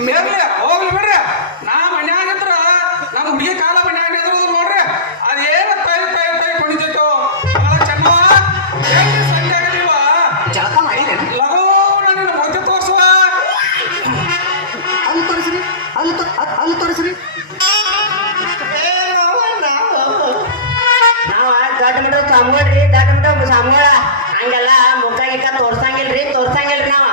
Merely ಹೋಗ್ಲಿ ಬಿಡ್ರಿ. ನಾ ಮನ್ಯಾಗಿದ್ರ ನಮ್ಮ ಹುಡುಗಿ ಕಾಲ ಮನ್ಯಾಗ ಎದುರು ನೋಡ್ರಿ ಅದೇನು ತಾಯಿ ತಾಯಿ ತಾಯಿ ಕುಣಿತೈತೋ ಚೆನ್ನವ ಎಲ್ಲಿ ಸಂಜೆ ಆಗಲಿಲ್ವ ಜಳಕ ಮಾಡಿದೆ ಲಗೋ ನನ್ನ ಮೊದಲು ತೋರಿಸುವ ಅಲ್ಲಿ ತೋರಿಸ್ರಿ ಅಲ್ಲಿ ತೋರಿಸ್ರಿ. ನಾವ ದೊಡ್ಡ ಮಟ್ಟ ಸಾಮೂಳ್ರಿ ದೊಡ್ಡ ಮಟ್ಟ ಸಾಮೂಳ ಹಂಗೆಲ್ಲ ಮುಖ ಗಿಕ್ಕ ತೋರ್ಸಂಗಿಲ್ರಿ ನಾವ